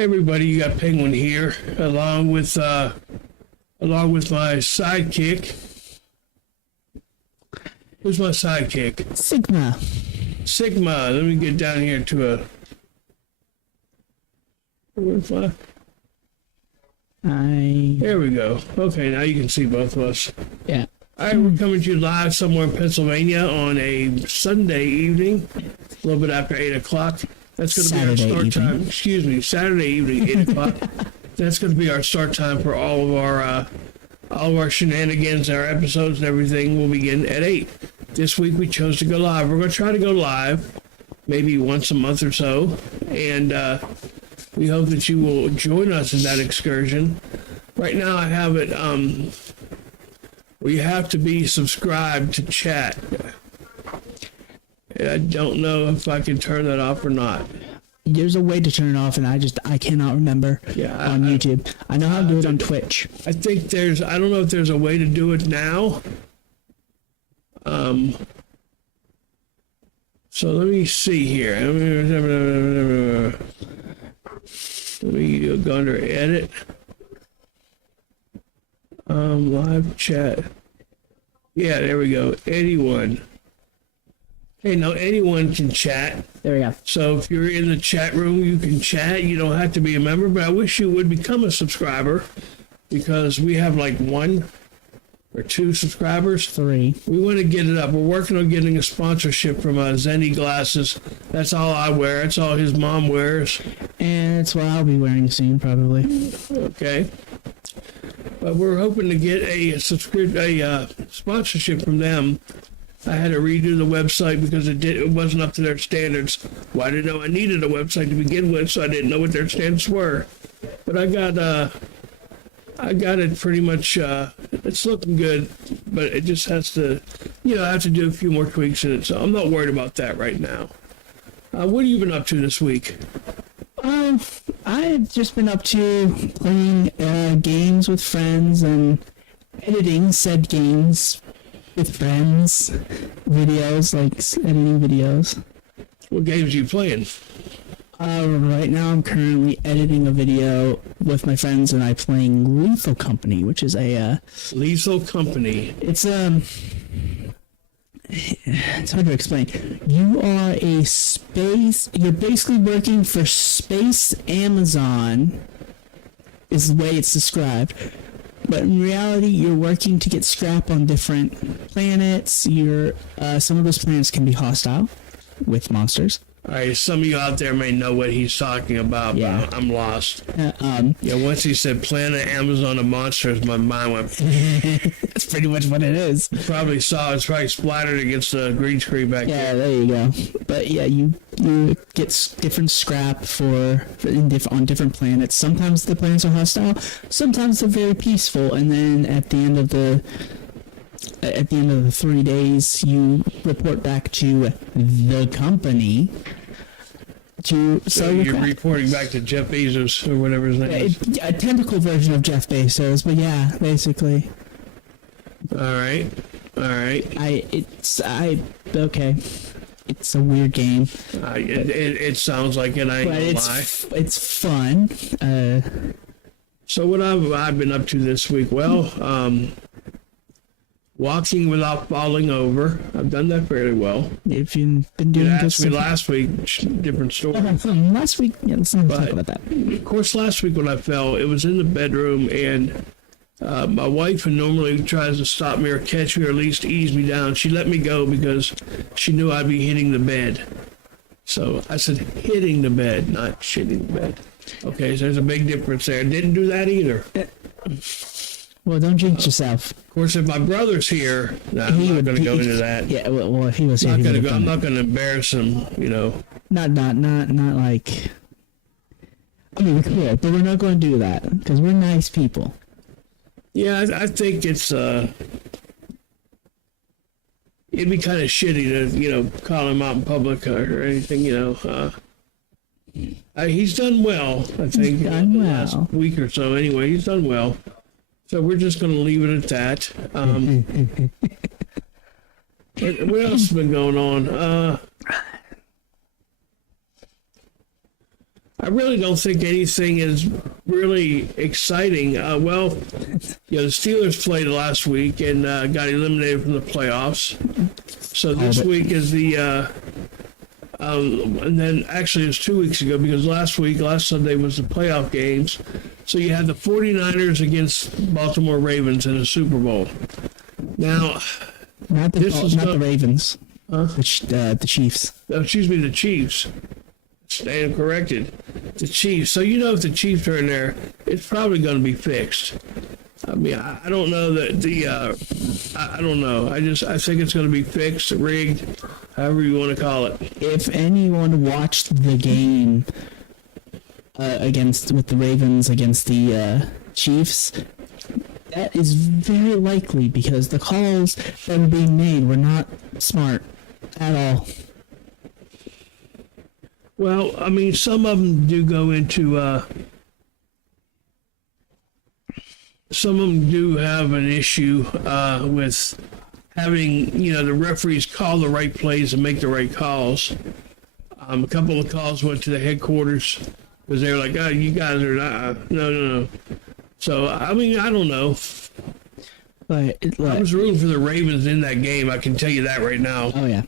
Hey everybody, you got Penguin here, along with my sidekick. Who's my sidekick? Sigma. Sigma. Let me get down here to a. There we go. Okay, now you can see both of us. Yeah. All right, we're coming to you live somewhere in Pennsylvania on a Sunday evening, a little bit after 8 o'clock. That's going to be our start time. Excuse me, Saturday evening, 8 o'clock. That's going to be our start time for all of our shenanigans, our episodes, and everything will begin at 8. This week we chose to go live. We're going to try to go live maybe once a month or so, and we hope that you will join us in that excursion. Right now I have it where you have to be subscribed to chat. And I don't know if I can turn that off or not. There's a way to turn it off, and I cannot remember on YouTube. I know how to do it on Twitch. I think I don't know if there's a way to do it now. So let me see here. Let me go under edit. Live chat. Yeah, there we go. Anyone. Hey, no, anyone can chat. There we go. So if you're in the chat room, you can chat. You don't have to be a member, but I wish you would become a subscriber because we have like 1 or 2 subscribers. 3. We want to get it up. We're working on getting a sponsorship from Zenny glasses. That's all I wear. That's all his mom wears. And that's what I'll be wearing soon, probably. Okay. But we're hoping to get a sponsorship from them. I had to redo the website because it wasn't up to their standards. Well, I didn't know I needed a website to begin with, so I didn't know what their standards were. But I got it pretty much. It's looking good, but it just has to, I have to do a few more tweaks in it. So I'm not worried about that right now. What have you been up to this week? I've just been up to playing games with friends and editing said games with friends, videos, like editing videos. What games are you playing? Right now I'm currently editing a video with my friends and I playing Lethal Company, which is a... Lethal Company. It's hard to explain. You are you're basically working for Space Amazon, is the way it's described. But in reality, you're working to get scrap on different planets. Some of those planets can be hostile with monsters. All right, some of you out there may know what he's talking about, but I'm lost. Once he said Planet Amazon of Monsters, my mind went... That's pretty much what it is. You probably saw it's probably splattered against the green screen back there. Yeah, there you go. But yeah, you get different scrap on different planets. Sometimes the planets are hostile, sometimes they're very peaceful, and then at the end of the 3 days, you report back to the company to sell your crap. Reporting back to Jeff Bezos or whatever his name is. A tentacle version of Jeff Bezos, but yeah, basically. All right. Okay. It's a weird game. It sounds like it. I ain't gonna lie. It's fun. So what I've been up to this week? Well, walking without falling over. I've done that fairly well. If you've been doing this last week, different story. Last week, let's not talk about that. Of course, last week when I fell, it was in the bedroom, and my wife, who normally tries to stop me or catch me or at least ease me down, she let me go because she knew I'd be hitting the bed. So I said hitting the bed, not shitting the bed. Okay, so there's a big difference there. Didn't do that either. Well, don't jinx yourself. Of course, if my brother's here, I'm not going to go into that. Yeah, well, if he was here, I'm not going to embarrass him, Not like... I mean, we could, but we're not going to do that, because we're nice people. Yeah, I think it's, it'd be kind of shitty to, call him out in public or anything, He's done well, I think. He's done well. Last week or so, anyway, he's done well. So we're just going to leave it at that. What else has been going on? I really don't think anything is really exciting. Well, the Steelers played last week and got eliminated from the playoffs. So this week is and then actually it was 2 weeks ago because last Sunday was the playoff games. So you had the 49ers against Baltimore Ravens in a Super Bowl. Now, not the Ravens. The Chiefs. Oh, excuse me, the Chiefs. Stand corrected. The Chiefs. So if the Chiefs are in there, it's probably going to be fixed. I mean, I don't know that I don't know. I think it's going to be fixed, rigged, however you want to call it. If anyone watched the game with the Ravens against the Chiefs, that is very likely because the calls that were being made were not smart at all. Well, I mean, some of them do go into. Some of them do have an issue with having, the referees call the right plays and make the right calls. A couple of calls went to the headquarters because they were like, "Oh, you guys are no." So I mean, I don't know. I was rooting for the Ravens in that game. I can tell you that right now. Oh yeah.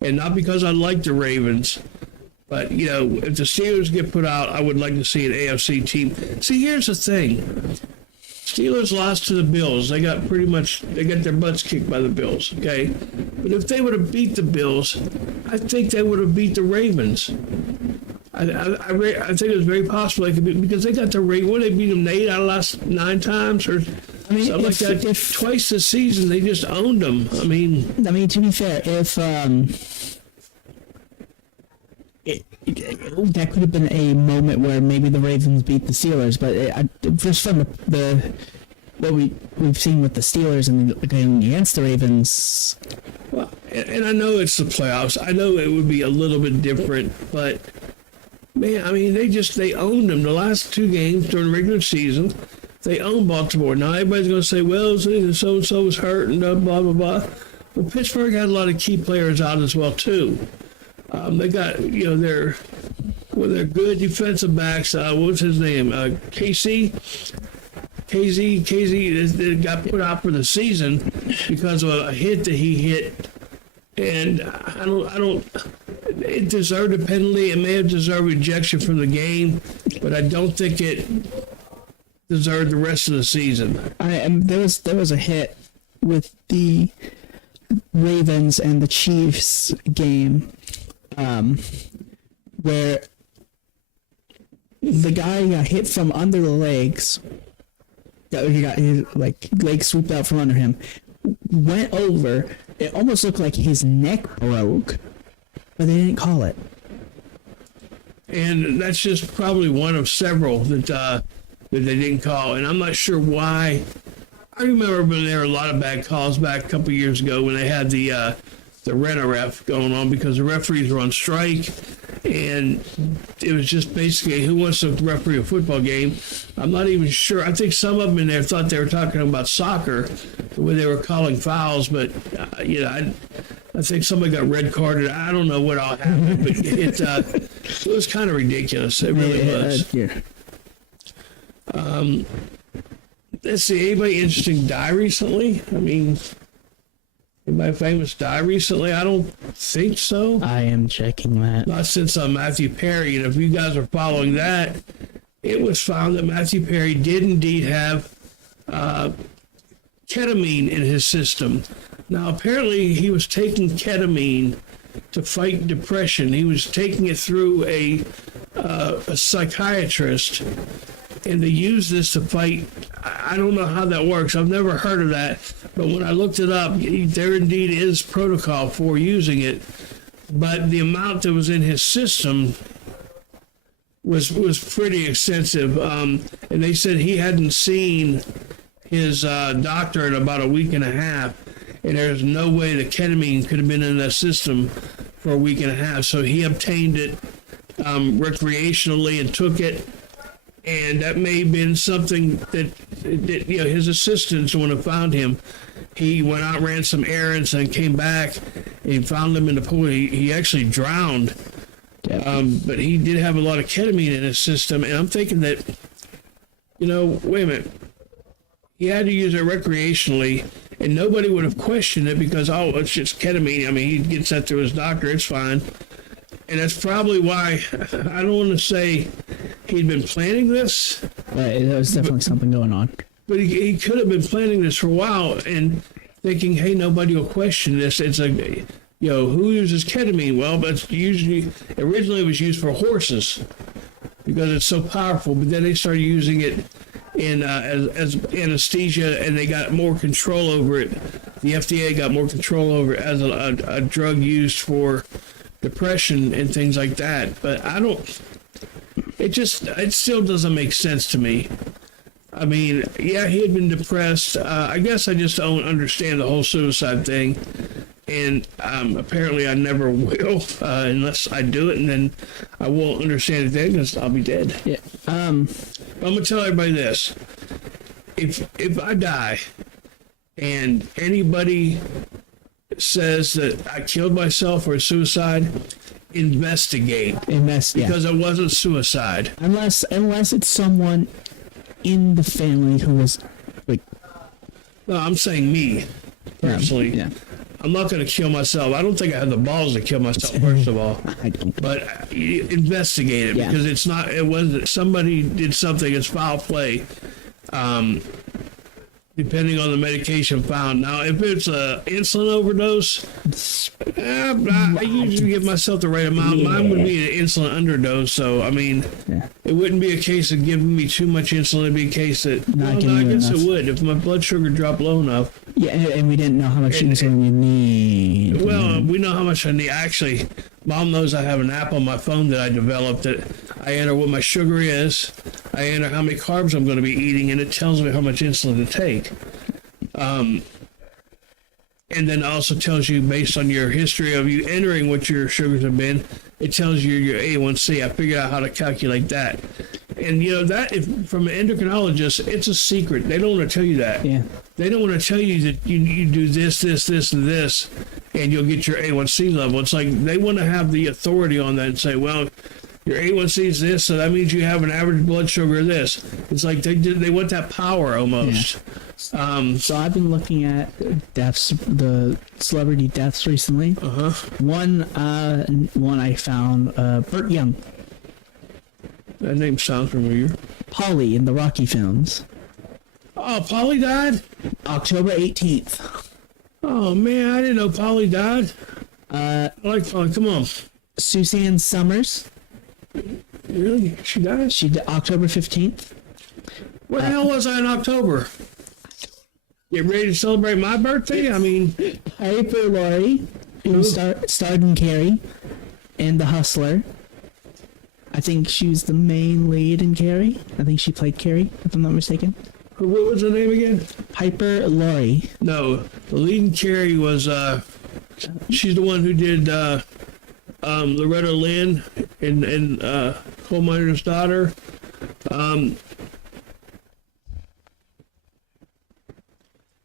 And not because I like the Ravens, but, if the Steelers get put out, I would like to see an AFC team. See, here's the thing. Steelers lost to the Bills. They got their butts kicked by the Bills, okay? But if they would have beat the Bills, I think they would have beat the Ravens. I think it's very possible they could beat, because they got the Ravens. What, they beat them 8 out of the last 9 times? Or something like that. Twice this season, they just owned them. I mean, to be fair, if that could have been a moment where maybe the Ravens beat the Steelers, but just from what we've seen with the Steelers and going against the Ravens. Well, and I know it's the playoffs. I know it would be a little bit different, but man, I mean, they owned them the last 2 games during the regular season. They own Baltimore. Now everybody's going to say, well, so-and-so was hurt and blah, blah, blah. Well, Pittsburgh had a lot of key players out as well, too. They got, their good defensive backs. What was his name? KZ got put out for the season because of a hit that he hit. And it deserved a penalty. It may have deserved rejection from the game, but I don't think it deserved the rest of the season. There was a hit with the Ravens and the Chiefs game where the guy got hit from under the legs. He got his legs swooped out from under him, went over. It almost looked like his neck broke, but they didn't call it. And that's just probably one of several that they didn't call. And I'm not sure why. I remember when there were a lot of bad calls back a couple of years ago when they had the rent-a-ref going on because the referees were on strike, and it was just basically who wants to referee a football game. I'm not even sure. I think some of them in there thought they were talking about soccer, the way they were calling fouls, but I think somebody got red carded. I don't know what all happened, but it was kind of ridiculous. It really was. Yeah. Let's see. Anybody interesting die recently? I mean, anybody famous die recently? I don't think so. I am checking that. Not since Matthew Perry. And if you guys are following that, it was found that Matthew Perry did indeed have ketamine in his system. Now, apparently, he was taking ketamine to fight depression. He was taking it through a psychiatrist, and they use this to fight. I don't know how that works. I've never heard of that. But when I looked it up, there indeed is protocol for using it. But the amount that was in his system was pretty extensive. And they said he hadn't seen his doctor in about a week and a half. And there's no way the ketamine could have been in that system for a week and a half. So he obtained it recreationally and took it. And that may have been something that his assistants, when they found him, he went out, ran some errands, and came back, and he found him in the pool. He actually drowned Yeah. But he did have a lot of ketamine in his system, and I'm thinking that, wait a minute. He had to use it recreationally, and nobody would have questioned it because, it's just ketamine. I mean, he gets that through his doctor. It's fine. And that's probably why I don't want to say he'd been planning this. But there was definitely something going on. But he could have been planning this for a while and thinking, hey, nobody will question this. It's like, who uses ketamine? Well, but originally it was used for horses because it's so powerful. But then they started using it as anesthesia, and they got more control over it. The FDA got more control over it as a drug used for depression and things like that. But it still doesn't make sense to me. I mean, yeah, he had been depressed. I guess I just don't understand the whole suicide thing. And apparently I never will unless I do it, and then I won't understand it then because I'll be dead. Yeah. I'm going to tell everybody this. If I die and anybody says that I killed myself or suicide, investigate. Because it wasn't suicide. Unless it's someone in the family who was like... No, I'm saying me, personally. Yeah. I'm not going to kill myself. I don't think I have the balls to kill myself, first of all. I don't. But investigate it, because it wasn't, somebody did something, it's foul play. Depending on the medication found. Now, if it's an insulin overdose, I usually give myself the right amount. Yeah. Mine would be an insulin underdose, so, I mean, it wouldn't be a case of giving me too much insulin. It'd be a case that, I guess it would. If my blood sugar dropped low enough. Yeah, and we didn't know how much insulin you need. Well, we know how much I need. Actually, Mom knows I have an app on my phone that I developed that I enter what my sugar is, I enter how many carbs I'm going to be eating, and it tells me how much insulin to take. And then also tells you, based on your history of you entering what your sugars have been, it tells you your A1C. I figured out how to calculate that. And, from an endocrinologist, it's a secret. They don't want to tell you that. Yeah. They don't want to tell you that you do this, this, this, and this, and you'll get your A1C level. It's like they want to have the authority on that and say, well, your A1C is this, so that means you have an average blood sugar of this. It's like they want that power almost. Yeah. So I've been looking at deaths, the celebrity deaths recently. One I found, Burt Young. That name sounds familiar. Polly in the Rocky films. Oh, Polly died? October 18th. Oh, man, I didn't know Polly died. I like Polly. Come on. Suzanne Summers. Really? She died? She died October 15th. Where the hell was I in October? Get ready to celebrate my birthday? I mean... Piper Laurie, who starred in Carrie and The Hustler. I think she was the main lead in Carrie. I think she played Carrie, if I'm not mistaken. What was her name again? Piper Laurie. No, the lead in Carrie was, she's the one who did, Loretta Lynn and Coal Miner's Daughter.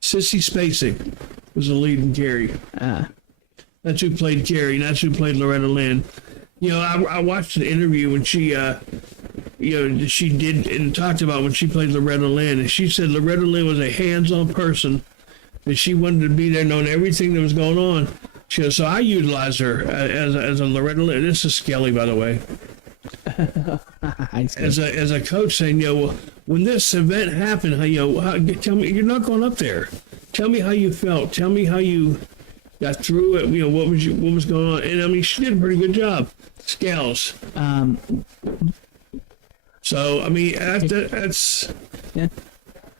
Sissy Spacek was the lead in Carrie. That's who played Carrie, and that's who played Loretta Lynn. I watched an interview when she, she did and talked about when she played Loretta Lynn, and she said Loretta Lynn was a hands-on person, that she wanted to be there knowing everything that was going on. She goes, so I utilized her as a Loretta Lynn. This is Skelly, by the way. as a coach saying, well, when this event happened, tell me, you're not going up there. Tell me how you felt. Tell me how you got through it. What was going on? And I mean, she did a pretty good job. Scales. So I mean, that's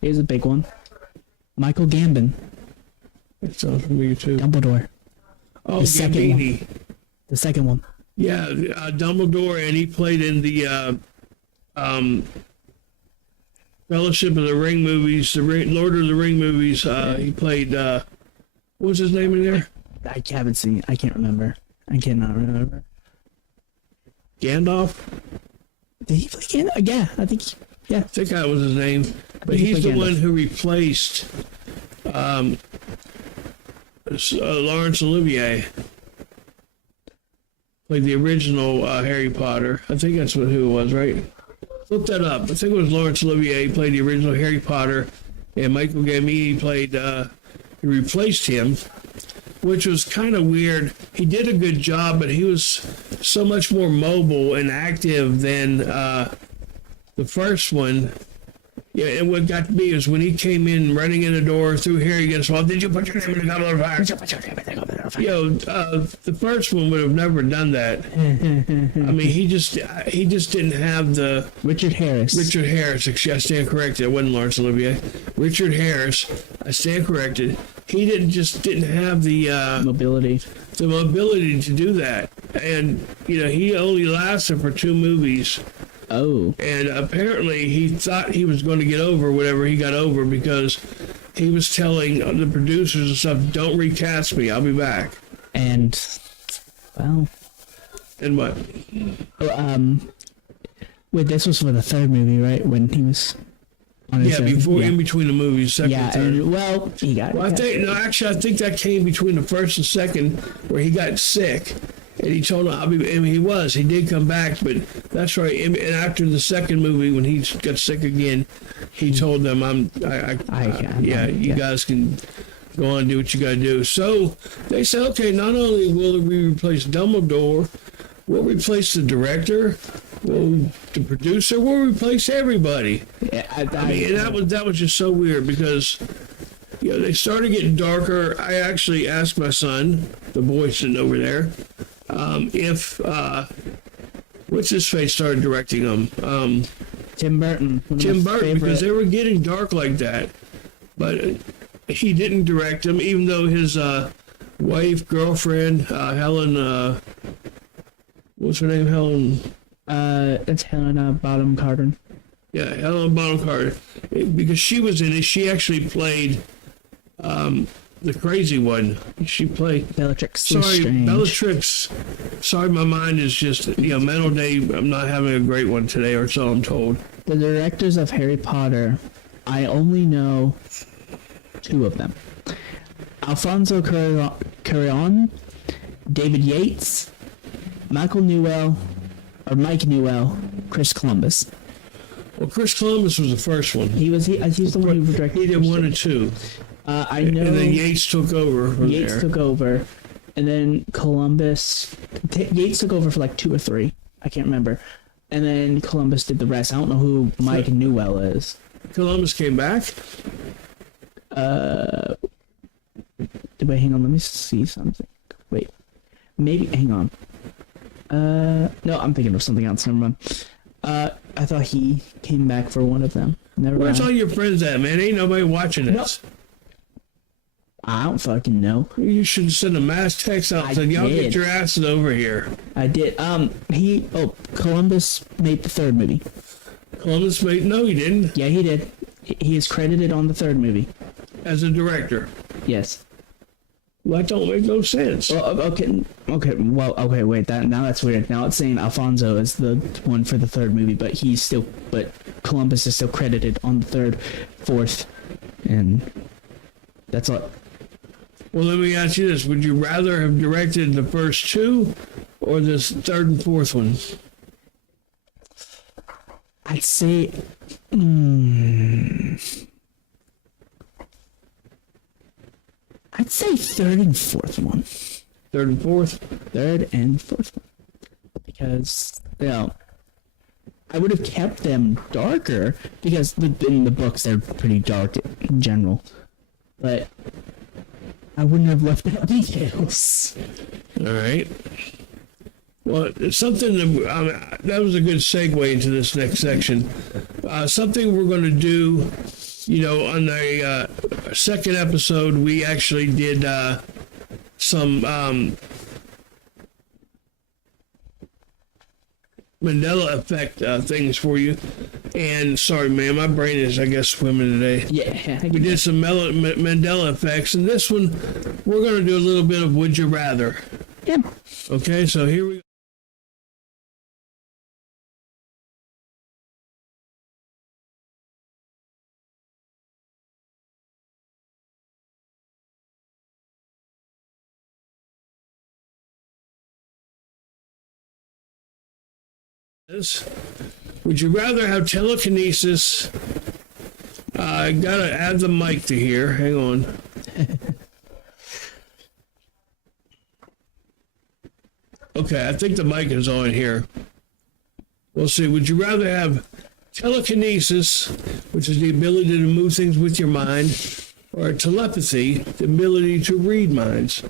Here's a big one. Michael Gambon. That sounds familiar too. Dumbledore. Oh, The second Gambini. one. The second one. Yeah, Dumbledore, and he played in the Fellowship of the Ring movies, Lord of the Ring movies. He played. What was his name in there? I haven't seen. I can't remember. I cannot remember. Gandalf. Did he play Gandalf? Yeah, I think. Yeah. I think that was his name. But he he's the played one Gandalf. who replaced Laurence Olivier. played the original Harry Potter. I think that's who it was, right? Look that up. I think it was Laurence Olivier played the original Harry Potter, and Michael Gambini played. He replaced him, which was kind of weird. He did a good job, but he was so much more mobile and active than the first one. Yeah, and what got me is when he came in running in the door through Harry against the wall. Did you put your name in the goblet of fire? The first one would have never done that. I mean, he just didn't have the Richard Harris. I stand corrected. It wasn't Laurence Olivier. Richard Harris. I stand corrected. He didn't have the mobility to do that, and he only lasted for 2 movies. Oh. And apparently he thought he was going to get over whatever he got over because he was telling the producers and stuff, don't recast me, I'll be back. And, well. And what? Wait, this was for the third movie, right? When he was on his in between the movies, second and third. And, he got it. I think that came between the first and second where he got sick. And he told him, he did come back, but that's right. And after the second movie, when he got sick again, he told them, you guys can go on and do what you got to do. So they said, okay, not only will we replace Dumbledore, we'll replace the director, the producer, we'll replace everybody. Yeah, that was just so weird because, they started getting darker. I actually asked my son, the boy sitting over there, if what's his face started directing them. Tim Burton. Because they were getting dark like that, but he didn't direct them, even though his girlfriend Helen, what's her name? Helen. It's Helena Bonham Carter. Yeah, Helen Bonham Carter, because she was in it. She actually played the crazy one. She played Bellatrix. Bellatrix. Sorry, my mind is just mental day. I'm not having a great one today, or so I'm told. The directors of Harry Potter, I only know 2 of them: Alfonso Cuarón, David Yates, Mike Newell, Chris Columbus. Well, Chris Columbus was the first one. He's the one who directed. He did 1 and 2. I know. And then Yates took over. Took over, and then Columbus. Yates took over for like 2 or 3. I can't remember. And then Columbus did the rest. I don't know who Mike Newell is. Columbus came back. Wait, hang on. Let me see something. Wait, maybe. Hang on. No, I'm thinking of something else. Never mind. I thought he came back for one of them. Where's all your friends at, man? Ain't nobody watching this. No. I don't fucking know. You should send a mass text out saying, y'all get your asses over here. I did. Columbus made the 3rd movie. Columbus made? No, he didn't. Yeah, he did. He is credited on the 3rd movie. As a director? Yes. Well, that don't make no sense. Well, okay, wait, now that's weird. Now it's saying Alfonso is the one for the 3rd movie, but Columbus is still credited on the 3rd, 4th, and that's all. Well, let me ask you this. Would you rather have directed the first 2 or this 3rd and 4th one? I'd say... I'd say 3rd and 4th one. 3rd and 4th? 3rd and 4th one. Because, I would have kept them darker, because in the books they're pretty dark in general. But I wouldn't have left out details. All right. Well, something that was a good segue into this next section. Something we're going to do, on the second episode, we actually did some Mandela effect things for you. And sorry, man, my brain is, I guess, swimming today. Yeah. We did some Mandela effects, and this one, we're going to do a little bit of Would You Rather. Yeah. Okay, so here we go. Would you rather have telekinesis? I gotta add the mic to here. Hang on. Okay, I think the mic is on here. We'll see. Would you rather have telekinesis, which is the ability to move things with your mind, or telepathy, the ability to read minds?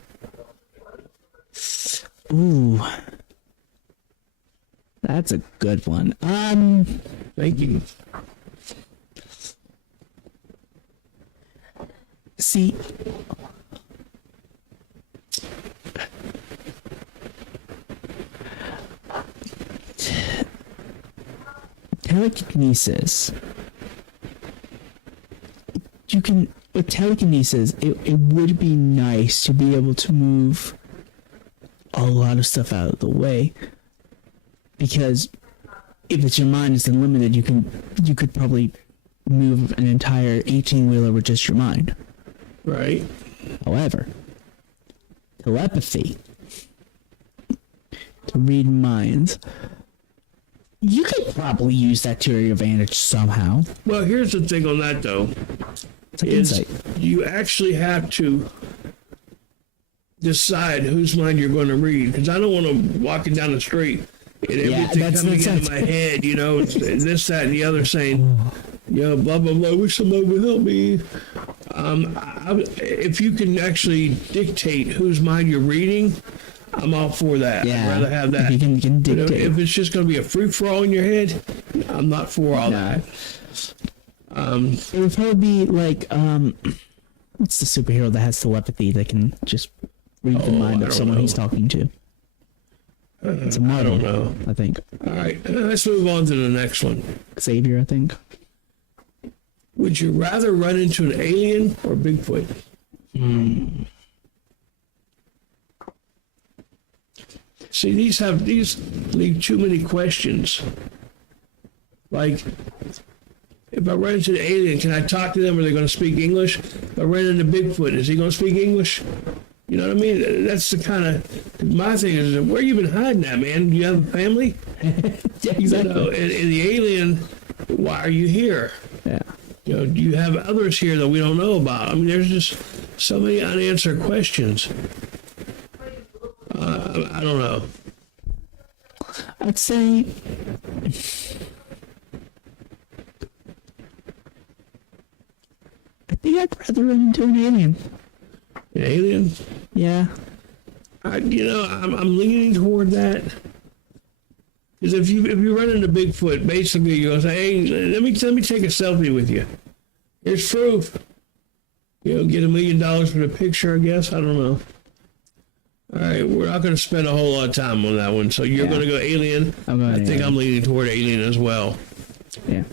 Ooh. That's a good one. Thank you. See, telekinesis. You can, with telekinesis, it would be nice to be able to move a lot of stuff out of the way. Because if it's your mind is unlimited, you could probably move an entire 18-wheeler with just your mind. Right. However, telepathy, to read minds, you could probably use that to your advantage somehow. Well, here's the thing on that, though. It's like Is insight. you actually have to decide whose mind you're going to read. Because I don't want to walking down the street and everything coming into my head, you know, this, that, and the other saying, you know, blah, blah, blah, I wish somebody would help me. If you can actually dictate whose mind you're reading, I'm all for that. Yeah, I'd rather have that. if you can You know, dictate. if it's just going to be a free-for-all in your head, I'm not for all that. It would probably be like, what's the superhero that has telepathy that can just read the mind I of don't someone know. he's talking to? It's a I Marvel, don't know. I think. All right, let's move on to the next one. Xavier, I think. Would you rather run into an alien or Bigfoot? See, these leave too many questions. Like, if I run into an alien, can I talk to them? Are they going to speak English? If I run into Bigfoot, is he going to speak English? You know what I mean? That's the kind of, my thing is, where you been hiding at, man? Do you have a family? Yeah, You know, and the alien, why are you here? Yeah. You know, do you have others here that we don't know about? I mean, there's just so many unanswered questions. I don't know. I'd say I think I'd rather run into an alien. An alien? Yeah. I'm leaning toward that. Because if you run into Bigfoot, basically you're gonna say, hey, let me take a selfie with you. Here's proof. You know, get $1 million for the picture, I guess. I don't know. All right, we're not going to spend a whole lot of time on that one. So you're going to go alien. I think alien. I'm leaning toward alien as well. Yeah.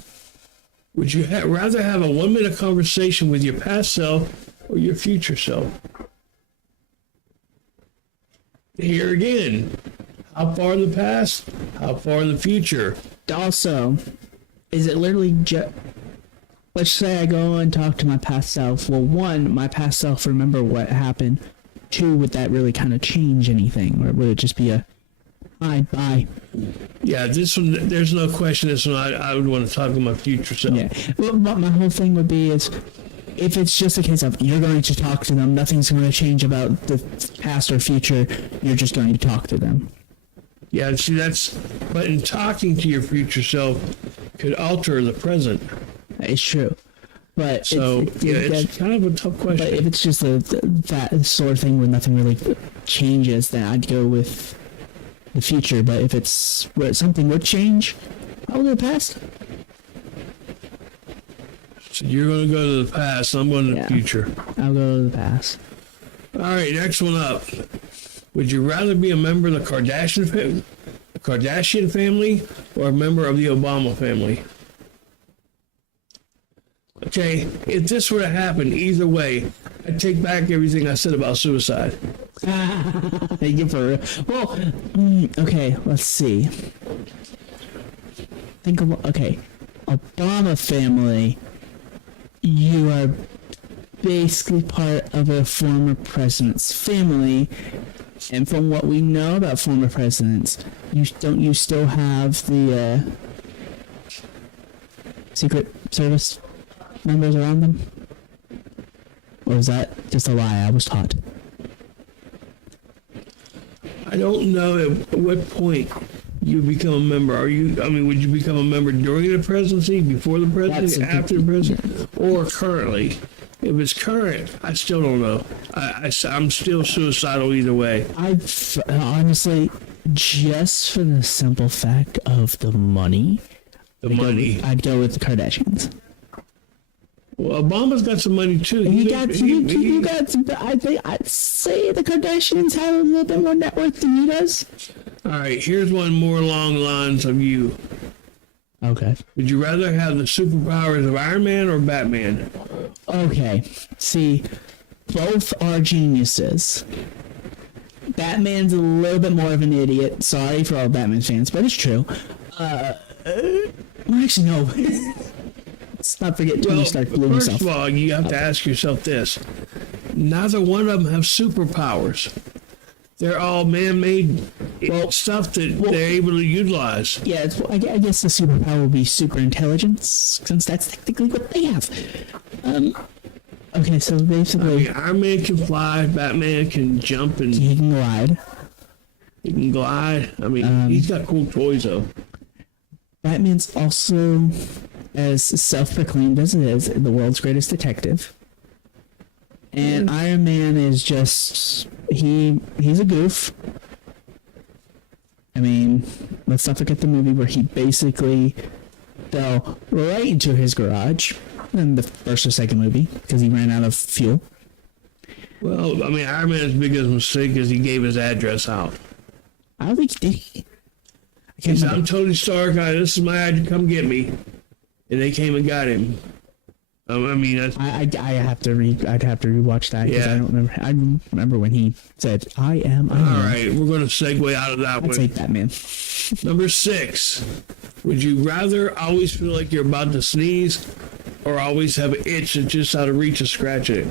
Would you rather have a 1-minute conversation with your past self or your future self? Here again, how far in the past? How far in the future? Also, is it literally just... Let's say I go and talk to my past self. Well, one, my past self remember what happened. Two, would that really kind of change anything? Or would it just be a, hi, bye? Yeah, this one, there's no question this one I would want to talk to my future self. Yeah. Well, what my whole thing would be is, if it's just a case of you're going to talk to them, nothing's going to change about the past or future, you're just going to talk to them. Yeah, see, but in talking to your future self could alter the present. It's true. But So, it's kind of a tough but question. if it's just that sort of thing where nothing really changes, then I'd go with the future. But if it's where something would change, I'll go the past. So you're going to go to the past, I'm going to the Yeah. future. I'll go to the past. All right, next one up. Would you rather be a member of the Kardashian family or a member of the Obama family? Okay, if this were to happen, either way, I'd take back everything I said about suicide. Good for real. Well, okay, let's see. Think of, okay, Obama family, you are basically part of a former president's family, and from what we know about former presidents, you still have the Secret Service members around them? Or is that just a lie I was taught? I don't know at what point you become a member. Would you become a member during the presidency, before the presidency, after the presidency, or currently? If it's current, I still don't know. I'm still suicidal either way. Honestly, just for the simple fact of the money. I'd go with the Kardashians. Well, Obama's got some money too. I'd say the Kardashians have a little bit more net worth than he does. All right, here's one more along the lines of you. Okay. Would you rather have the superpowers of Iron Man or Batman? Okay. See, both are geniuses. Batman's a little bit more of an idiot. Sorry for all Batman fans, but it's true. Actually, no. Let's not forget Tony Stark blew himself. First of all, you have to ask yourself this. Neither one of them have superpowers. They're all man-made stuff that they're able to utilize. Yeah, I guess the superpower will be super intelligence, since that's technically what they have. Okay, so basically... Iron Man can fly, Batman can jump, and... He can glide. He can glide. He's got cool toys, though. Batman's also, as self-proclaimed as it is, the world's greatest detective. And Iron Man is just... He's a goof. Let's not forget the movie where he basically fell right into his garage in the first or second movie because he ran out of fuel. Well, Iron Man's biggest mistake is he gave his address out. I don't think he did. He said, I'm Tony Stark, this is my address, come get me. And they came and got him. That's... I'd have to rewatch that because I don't remember. I remember when he said, "I am." All right, we're going to segue out of that one. I'd say Batman. Number 6. Would you rather always feel like you're about to sneeze, or always have an itch that's just out of reach of scratching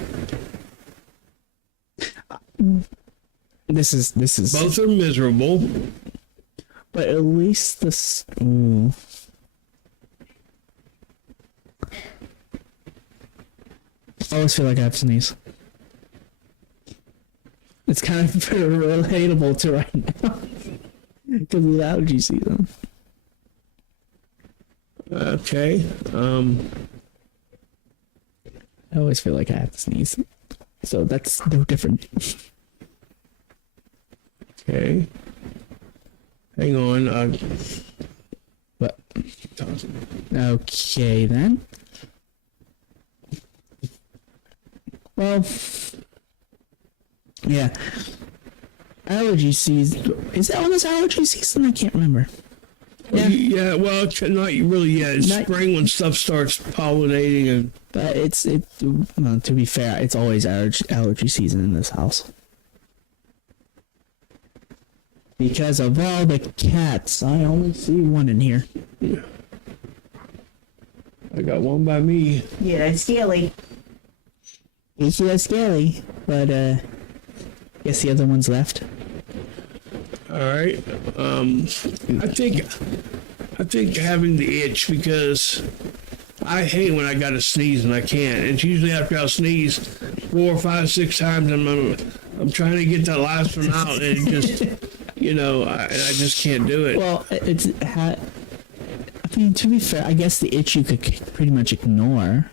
it? This is. Both are miserable. But at least this. I always feel like I have to sneeze. It's kind of relatable to right now. Because of the allergy season. Okay. I always feel like I have to sneeze. So that's no different. Okay. Hang on. What? Okay, then. Well, yeah. Allergy season. Is it almost allergy season? I can't remember. Yeah, well, not really yet. It's spring when stuff starts pollinating. And but well, to be fair, it's always allergy season in this house. Because of all the cats, I only see one in here. Yeah. I got one by me. Yeah, that's Scaly. It's Scaly, but guess the other one's left. All right. I think having the itch, because I hate when I gotta sneeze and I can't. It's usually after I sneeze 4, 5, 6 times, and I'm trying to get that last one out, and it just, I just can't do it. Well, to be fair, I guess the itch you could pretty much ignore.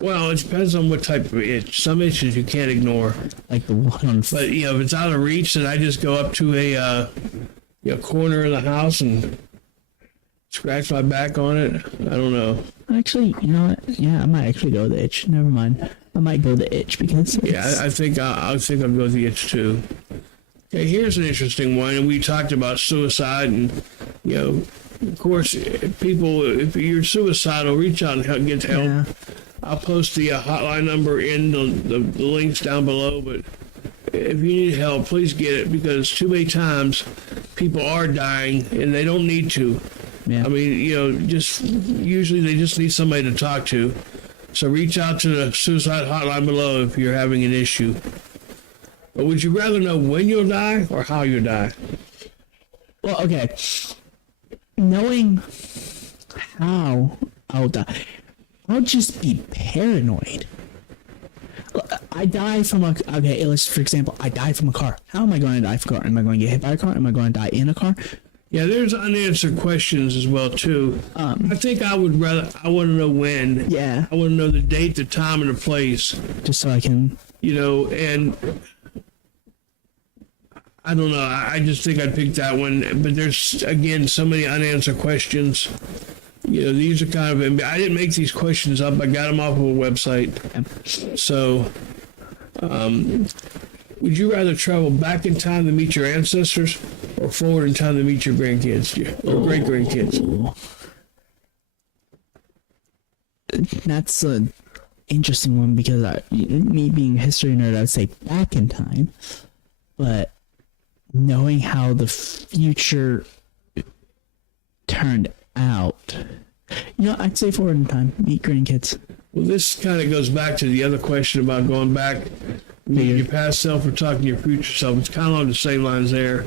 Well, it depends on what type of itch. Some itches you can't ignore. Like the one on... But, if it's out of reach, then I just go up to a corner of the house and scratch my back on it. I don't know. Actually, you know what? Yeah, I might actually go with the itch. Never mind. I might go with the itch because... Yeah, I think I'll go with the itch, too. Okay, here's an interesting one. And we talked about suicide and, of course, people, if you're suicidal, reach out and get help. Yeah. I'll post the hotline number in the links down below, but if you need help, please get it, because too many times people are dying and they don't need to. Yeah. Usually they just need somebody to talk to. So reach out to the suicide hotline below if you're having an issue. But would you rather know when you'll die or how you'll die? Well, okay. Knowing how I'll die, I'll just be paranoid. I die from a, okay, let's, for example, I died from a car. How am I going to die from a car? Am I going to get hit by a car? Am I going to die in a car? Yeah, there's unanswered questions as well too. I think I want to know when. Yeah. I want to know the date, the time, and the place. Just so I can. And I don't know. I just think I'd pick that one. But there's, again, so many unanswered questions. These are kind of, I didn't make these questions up. I got them off of a website. So, would you rather travel back in time to meet your ancestors or forward in time to meet your grandkids or great-grandkids? That's an interesting one because me being a history nerd, I'd say back in time. But knowing how the future turned out, I'd say forward in time, meet grandkids. Well, this kind of goes back to the other question about going back, meeting your past self or talking to your future self. It's kind of on the same lines there.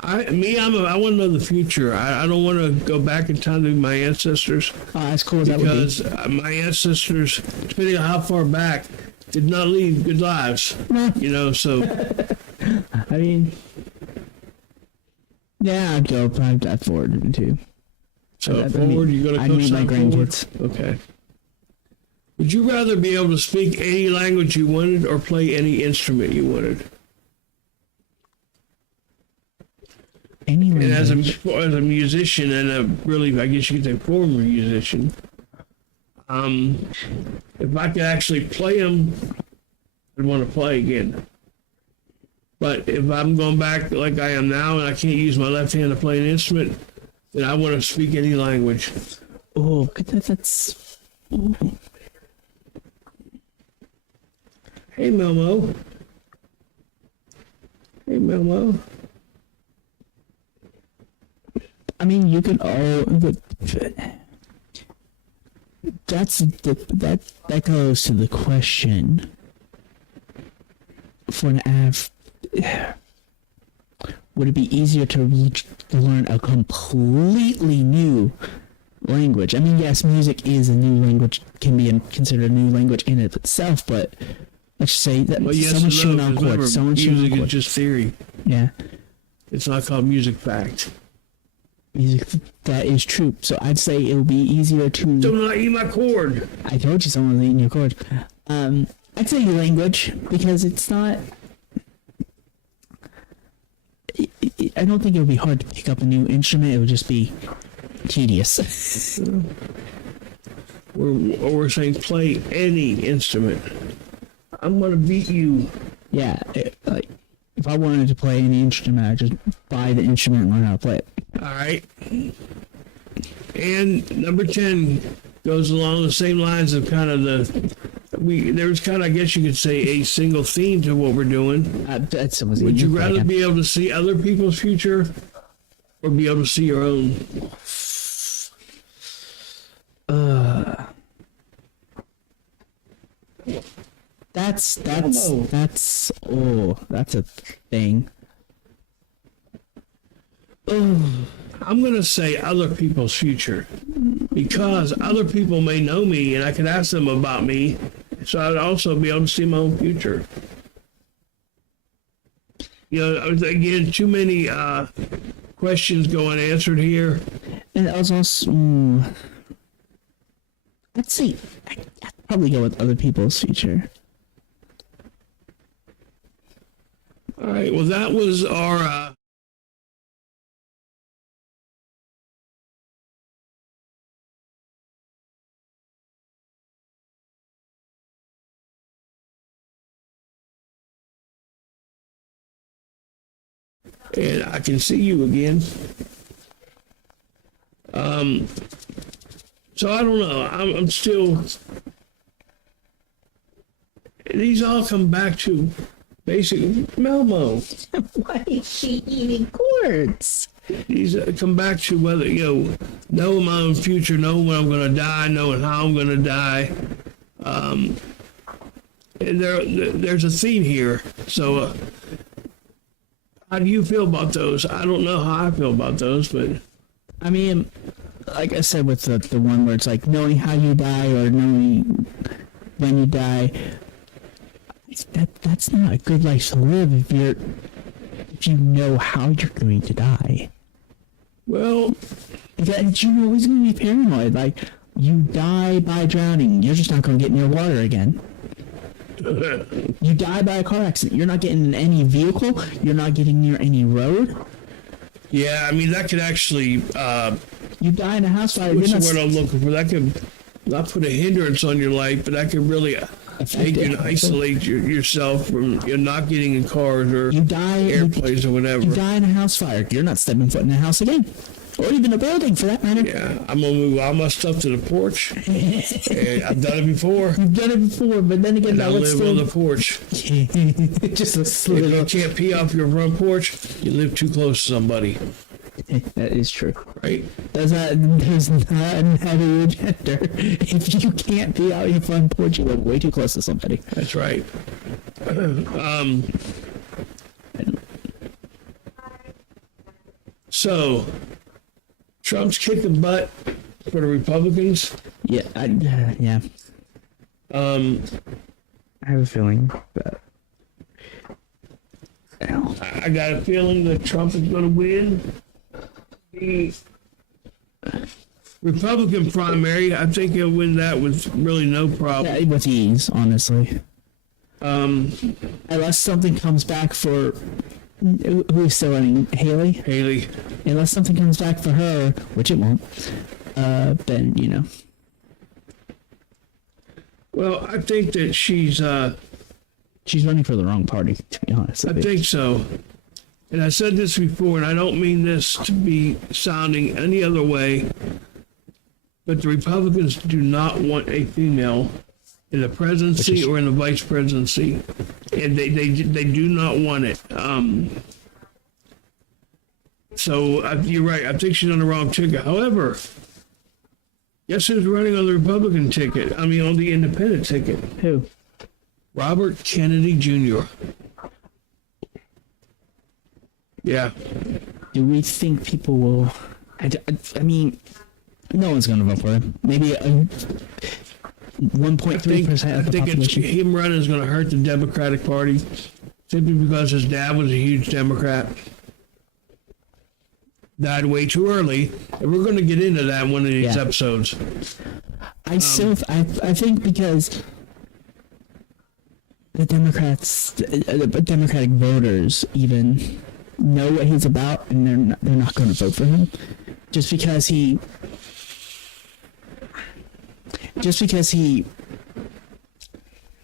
I want to know the future. I don't want to go back in time to my ancestors. Oh, as cool as that would be. Because my ancestors, depending on how far back, did not lead good lives. So. I mean, yeah, I'd go probably forward too. So forward, you're going to go my grandkids. Forward? Okay. Would you rather be able to speak any language you wanted or play any instrument you wanted? Any language. And as a musician and a really, I guess you could say, former musician, if I could actually play them, I'd want to play again. But if I'm going back like I am now and I can't use my left hand to play an instrument, then I want to speak any language. Oh, that's... Ooh. Hey, Melmo. Hey, Melmo. I mean, you can that goes to the question for an would it be easier to learn a completely new language? I mean, yes, music is a new language, can be considered a new language in it itself, but let's say that someone's shooting on chords. Music is just theory. Yeah. It's not called music fact. Music, that is true. So I'd say it would be easier to... Don't not eat my cord. I told you someone was eating your cord. I'd say language, because it's not... I don't think it would be hard to pick up a new instrument. It would just be tedious. We're saying play any instrument. I'm going to beat you. Yeah, like, if I wanted to play any instrument, I'd just buy the instrument and learn how to play it. All right. And number 10 goes along the same lines of kind of there's kind of, I guess you could say, a single theme to what we're doing. Would you rather be able to see other people's future or be able to see your own? That's a thing. I'm going to say other people's future because other people may know me and I can ask them about me, so I'd also be able to see my own future. Again, too many questions go unanswered here. And I was also, I'd say I'd probably go with other people's future. All right, well, that was our... And I can see you again. So I don't know. I'm still... These all come back to basically Melmo. Why is she eating cords? These come back to whether, knowing my own future, knowing when I'm going to die, knowing how I'm going to die. And there's a theme here. So How do you feel about those? I don't know how I feel about those, but I mean, like I said with the one where it's like knowing how you die or knowing when you die, that's not a good life to live if you know how you're going to die. well, Because you're always going to be paranoid. Like, you die by drowning, you're just not going to get near water again. You die by a car accident, you're not getting in any vehicle, you're not getting near any road. yeah, I mean that could actually You die in a house fire, what's you're the not word I'm looking for? That could not put a hindrance on your life, but that could really make you isolate yourself from you're not getting in cars or you die airplanes or whatever. You die in a house fire, you're not stepping foot in a house again. Or even a building, for that matter. Yeah, I'm gonna move all my stuff to the porch. And I've done it before. You've done it before, but then again, And I live on the porch. just a If you little. can't pee off your front porch, you live too close to somebody, That is true. right? Does not have a gender. If you can't be out your front porch, you live way too close to somebody. That's right. So, Trump's kicking butt for the Republicans. Yeah, yeah. Um, I have a feeling that. I got a feeling that Trump is going to win the Republican primary. I think he'll win that with really no problem. Yeah, with ease, honestly. Um, Unless something comes back for who's still running, Haley. Unless something comes back for her, which it won't. Then you know. Well, I think that she's running for the wrong party, to be honest. I think so. And I said this before, and I don't mean this to be sounding any other way, but the Republicans do not want a female in the presidency or in the vice presidency, and they do not want it. So you're right. I think she's on the wrong ticket. However, guess who's running on the Republican ticket? I mean, on the independent ticket. Who? Robert Kennedy Jr. Yeah. Do we think people will? I mean, no one's going to vote for him. Maybe 1.3% of the population. Him running is going to hurt the Democratic Party simply because his dad was a huge Democrat. Died way too early, and we're going to get into that in one of these episodes. I think because the Democrats, the Democratic voters even know what he's about, and they're not going to vote for him just because he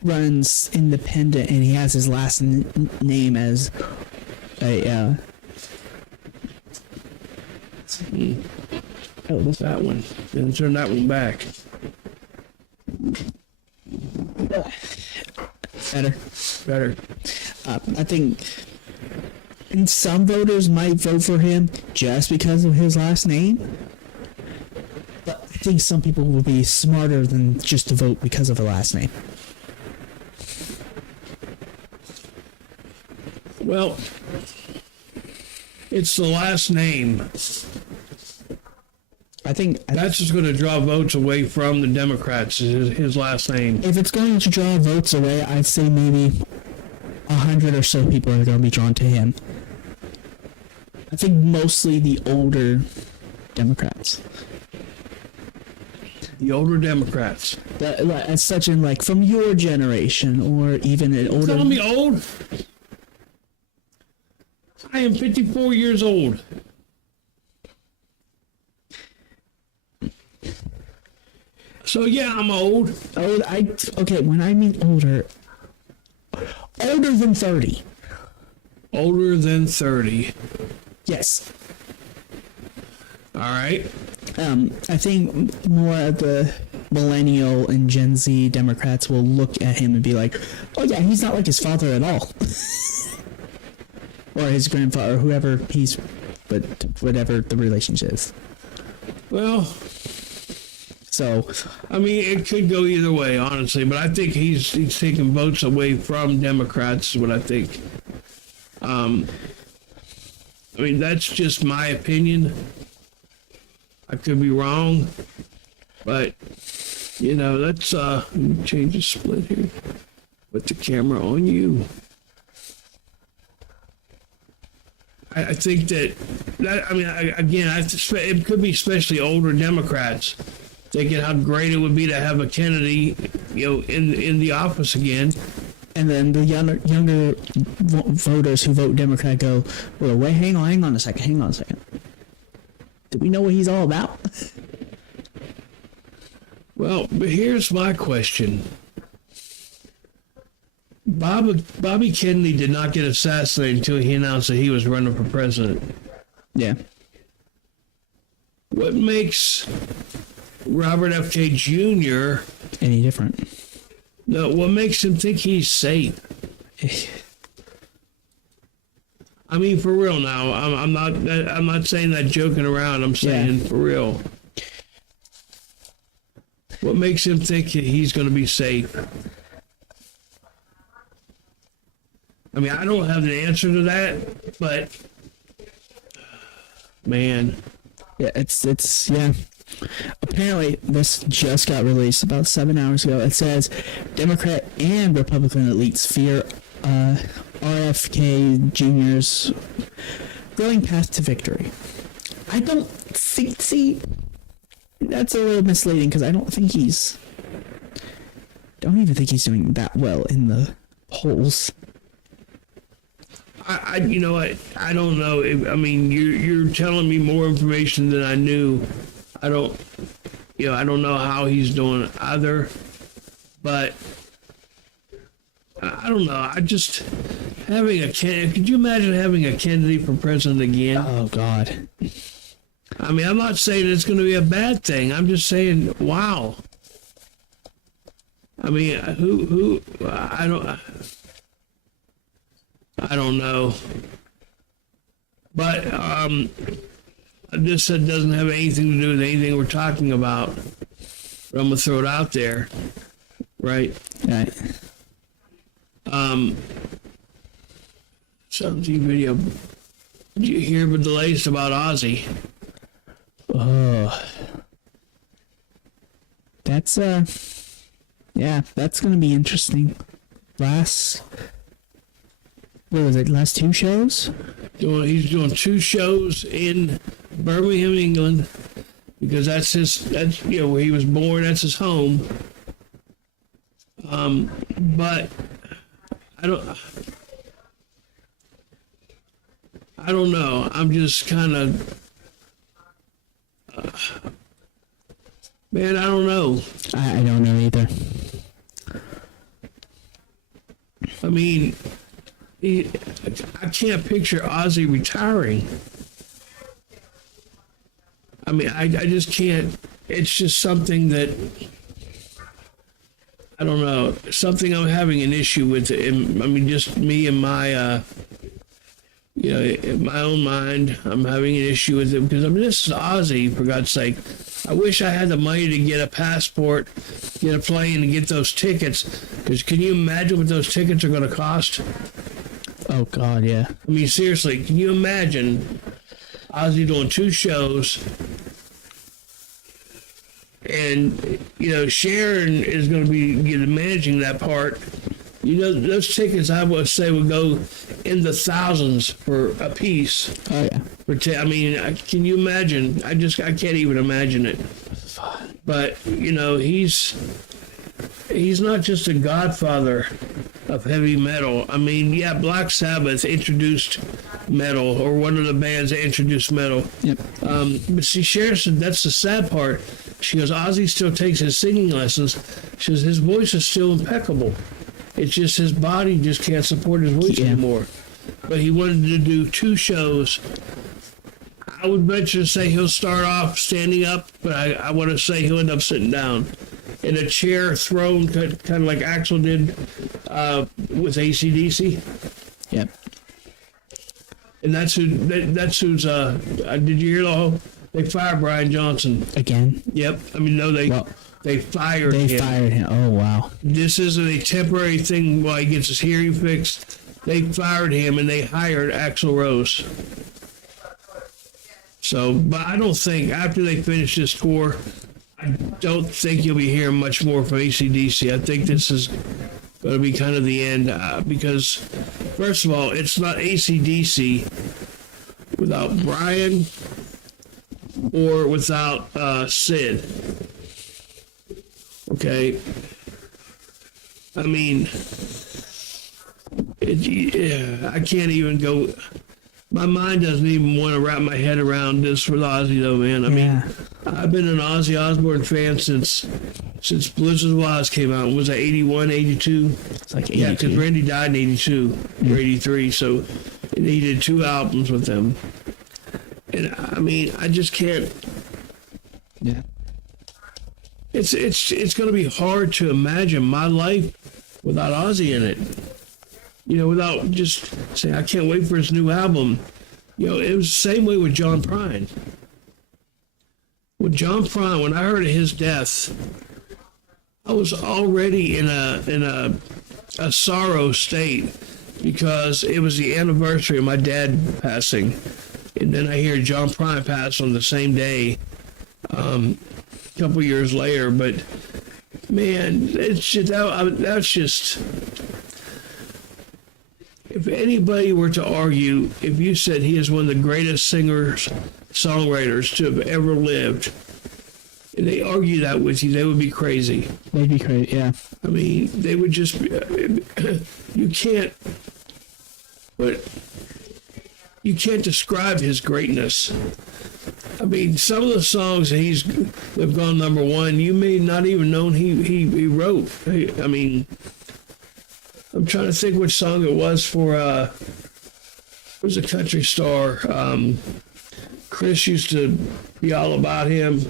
runs independent and he has his last name as a Oh, that's that one. Then turn that one back. Better. I think some voters might vote for him just because of his last name. But I think some people will be smarter than just to vote because of a last name. Well, it's the last name. I think That's just going to draw votes away from the Democrats, his last name. if it's going to draw votes away, I'd say maybe 100 or so people are going to be drawn to him. I think mostly the older Democrats. The older Democrats. As such in like from your generation or even an older. Calling me old? I am 54 years old. So yeah, I'm old. Okay, when I mean older than 30. Older than 30. Yes. All right. I think more of the millennial and Gen Z Democrats will look at him and be like, oh yeah, he's not like his father at all. Or his grandfather, or whoever but whatever the relationship is. Well, So, I mean, it could go either way, honestly, but I think he's taking votes away from Democrats, is what I think. I mean, that's just my opinion. I could be wrong, but let's let me change the split here. Put the camera on you. I think that I mean, it could be especially older Democrats thinking how great it would be to have a Kennedy, in the office again. And then the younger voters who vote Democrat go, well, wait, hang on a second. Do we know what he's all about? Well, but here's my question. Bobby Kennedy did not get assassinated until he announced that he was running for president. Yeah. What makes Robert F. K. Jr. any different? No, what makes him think he's safe? I mean, for real now. I'm not saying that joking around. I'm saying for real. What makes him think that he's going to be safe? I mean, I don't have the answer to that, but man. Yeah, it's Apparently, this just got released about 7 hours ago. It says Democrat and Republican elites fear RFK Jr.'s growing path to victory. I don't think, that's a little misleading because I don't even think he's doing that well in the polls. I don't know. I mean, you're telling me more information than I knew. I don't know how he's doing either, but I don't know. I just could you imagine having a Kennedy for president again? Oh God. I mean, I'm not saying it's going to be a bad thing. I'm just saying, wow. I mean, I don't know. But this doesn't have anything to do with anything we're talking about. But I'm gonna throw it out there, right? Right. Something video. Did you hear the latest about Ozzy? Oh, that's that's gonna be interesting. Last 2 shows? He's doing 2 shows in Birmingham, England, because that's where he was born. That's his home. But I don't know. I'm just kind of, man, I don't know. I don't know either. I mean, I can't picture Ozzy retiring. I mean, I just can't. It's just something that, I don't know, something I'm having an issue with. I mean, just me and my, in my own mind, I'm having an issue with it because, I mean, this is Ozzy, for God's sake. I wish I had the money to get a passport, get a plane, and get those tickets. Because can you imagine what those tickets are going to cost? Oh, God, yeah. I mean, seriously, can you imagine Ozzy doing 2 shows? And, Sharon is going to be managing that part. Those tickets, I would say, would go in the thousands for a piece. Oh, yeah. I mean, can you imagine? I can't even imagine it. But, he's not just a godfather of heavy metal. I mean, yeah, Black Sabbath introduced metal, or one of the bands that introduced metal. Yep. But see, Sharon said that's the sad part. She goes, Ozzy still takes his singing lessons. She says his voice is still impeccable. It's just his body just can't support his voice anymore. But he wanted to do 2 shows. I would venture to say he'll start off standing up, but I want to say he'll end up sitting down in a chair thrown kind of like Axl did with AC/DC. Yep. And that's who's did you hear the whole, they fired Brian Johnson Again? Yep. I mean, no, they fired him. They fired him. Oh, wow. This isn't a temporary thing while he gets his hearing fixed. They fired him and they hired Axl Rose. So, but I don't think after they finish this tour, I don't think you'll be hearing much more from AC/DC. I think this is going to be kind of the end because, first of all, it's not AC/DC without Brian or without Sid. Okay. I mean, I can't even go. My mind doesn't even want to wrap my head around this with Ozzy, though, man. I mean, I've been an Ozzy Osbourne fan since Blizzard of Oz came out. Was that 81, 82? It's like 82. Yeah, because Randy died in 82 or 83, so he did 2 albums with them. And I mean, I just can't. Yeah. It's going to be hard to imagine my life without Ozzy in it. You know, without just saying, I can't wait for his new album. You know, it was the same way with John Prine. With John Prine, when I heard of his death, I was already in a sorrow state because it was the anniversary of my dad passing. And then I hear John Prine pass on the same day, a couple years later. But, man, it's just, that's just... If anybody were to argue, if you said he is one of the greatest singers, songwriters to have ever lived, and they argue that with you, they would be crazy. They'd be crazy, yeah. I mean, they would just be, you can't describe his greatness. I mean, some of the songs that have gone number one, you may not even known he wrote. I mean, I'm trying to think which song it was for, it was a country star. Chris used to be all about him.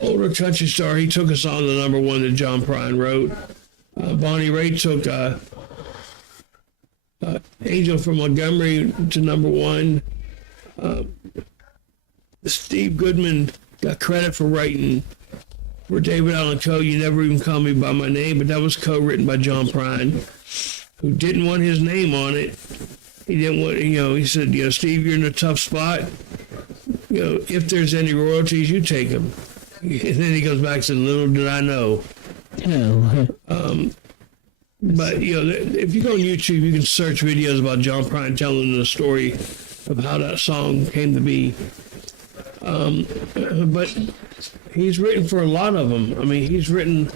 Older country star, he took a song to number one that John Prine wrote. Bonnie Raitt took Angel from Montgomery to number one. Steve Goodman got credit for writing for David Allan Coe, You Never Even Call Me By My Name, but that was co-written by John Prine, who didn't want his name on it. He didn't want, he said, Steve, you're in a tough spot. If there's any royalties, you take them. And then he goes back and says, little did I know. But, if you go on YouTube, you can search videos about John Prine telling the story of how that song came to be. But he's written for a lot of them. I mean, he finally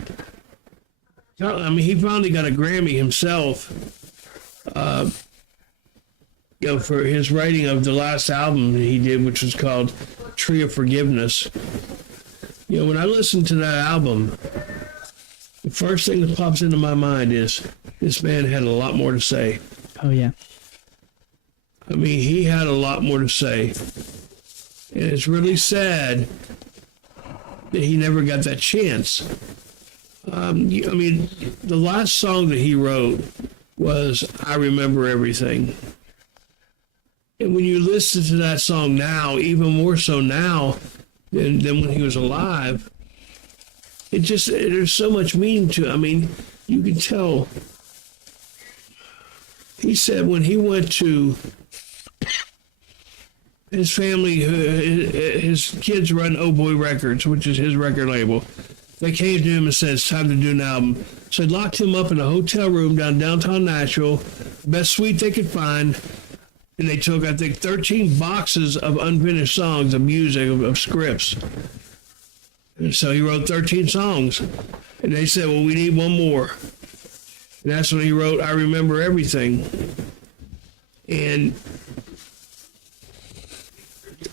got a Grammy himself, for his writing of the last album that he did, which was called Tree of Forgiveness. When I listen to that album, the first thing that pops into my mind is this man had a lot more to say. Oh, yeah. I mean, he had a lot more to say. And it's really sad that he never got that chance. I mean, the last song that he wrote was I Remember Everything. And when you listen to that song now, even more so now than when he was alive, there's so much meaning to it. I mean, you can tell. He said when he went to his family, his kids run Oh Boy Records, which is his record label. They came to him and said, it's time to do an album. So they locked him up in a hotel room downtown Nashville, best suite they could find. And they took, I think, 13 boxes of unfinished songs of music, of scripts. And so he wrote 13 songs. And they said, well, we need one more. And that's when he wrote I Remember Everything. And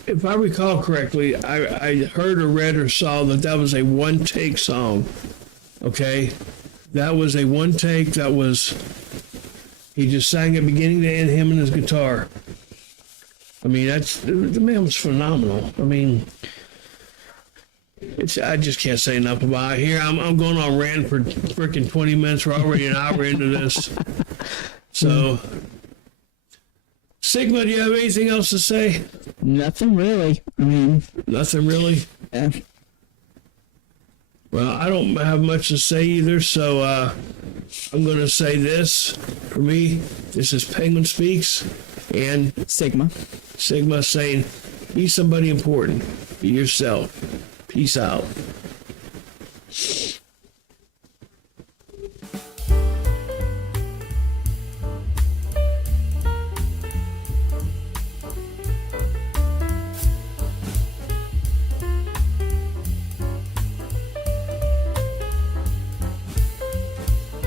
if I recall correctly, I heard or read or saw that was a one-take song. Okay? That was a one-take. He just sang it beginning to end, him and his guitar. I mean, the man was phenomenal. I mean, I just can't say enough about it. Here, I'm going on rant for freaking 20 minutes. We're already an hour into this. So, Sigma, do you have anything else to say? Nothing really. I mean, nothing really? Yeah. Well, I don't have much to say either, so I'm going to say this. For me, this is Penguin Speaks. and Sigma. Sigma saying, be somebody important. Be yourself. Peace out.